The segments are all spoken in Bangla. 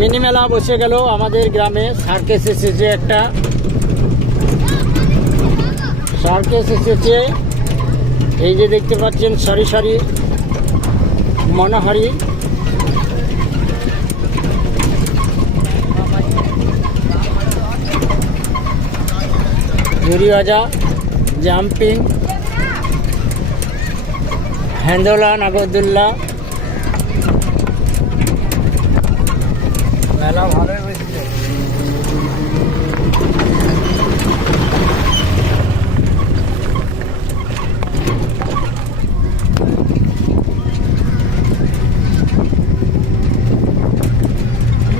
মিনি মেলা বসে গেল আমাদের গ্রামে। সার্কেস এসেছে একটা। সার্কেস এসেছে। এই যে দেখতে পাচ্ছেন, সারি সারি মনোহারি। ঝুড়ি ভাজা জাম্পিং হ্যান্দোলা নাগরদুল্লা মেলা ভালোই বসছে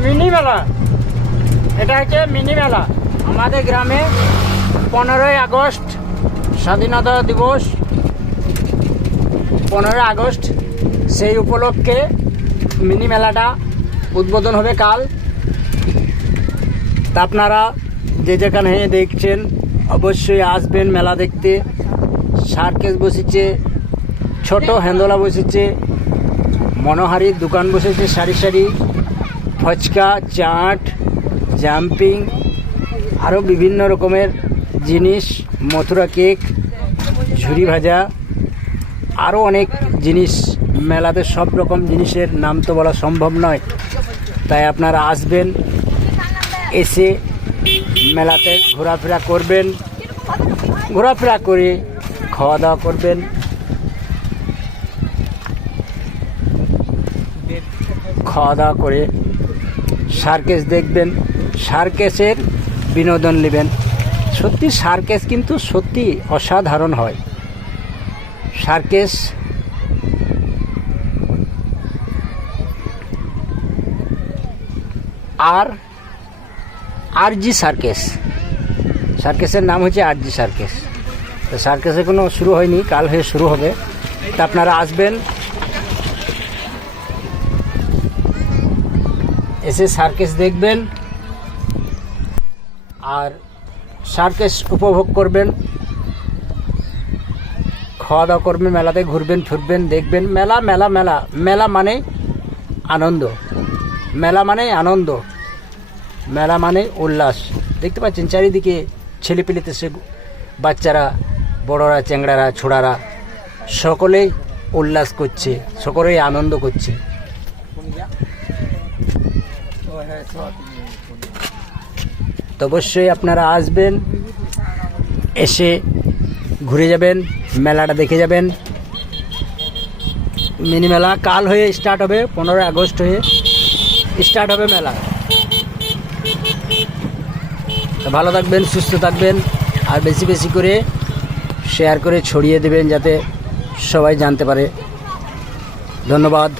মিনি মেলা এটা হচ্ছে মিনি মেলা। আমাদের গ্রামে পনেরোই আগস্ট স্বাধীনতা দিবস। পনেরোই আগস্ট সেই উপলক্ষে মিনি মেলাটা উদ্বোধন হবে কাল। তা আপনারা যে যেখানে দেখছেন, অবশ্যই আসবেন মেলা দেখতে। সার্কেস বসেছে, ছোট হ্যান্দোলা বসেছে, মনোহারির দোকান বসেছে, সারি সারি। ফচকা, চাট জাম্পিং আরও বিভিন্ন রকমের জিনিস, মথুরা কেক, ঝুরি ভাজা আরও অনেক জিনিস, মেলাতে সব রকম জিনিসের নাম তো বলা সম্ভব নয়। তাই আপনারা আসবেন, এসে মেলাতে ঘোরাফেরা করবেন, ঘোরাফেরা করে খাওয়া দাওয়া করবেন। খাওয়া দাওয়া করে সার্কেস দেখবেন। সার্কেসের বিনোদন নেবেন। সত্যি সার্কেস কিন্তু সত্যি অসাধারণ হয়। সার্কেস আর আরজি সার্কেস। সার্কেসের নাম হচ্ছে আরজি সার্কেস। তো সার্কেসে কোনো শুরু হয়নি, কাল হয়ে শুরু হবে। তা আপনারা আসবেন। এসে সার্কেস দেখবেন। আর সার্কেস উপভোগ করবেন। খাওয়া দাওয়া করবেন, মেলাতে ঘুরবেন ফিরবেন দেখবেন। মেলা মেলা মেলা। মেলা মানে আনন্দ। মেলা মানে আনন্দ। মেলা মানে উল্লাস। দেখতে পাচ্ছেন, চারিদিকে ছেলেপিলেতে সে বাচ্চারা, বড়রা, চ্যাংড়ারা, ছোড়ারা, সকলেই উল্লাস করছে, সকলেই আনন্দ করছে। তো অবশ্যই আপনারা আসবেন, এসে ঘুরে যাবেন, মেলাটা দেখে যাবেন। মিনি মেলা কাল হয়ে স্টার্ট হবে, পনেরোই আগস্ট হয়ে স্টার্ট হবে মেলা। ভালো থাকবেন, সুস্থ থাকবেন, আর বেশি বেশি করে শেয়ার করে ছড়িয়ে দেবেন যাতে সবাই জানতে পারে। ধন্যবাদ।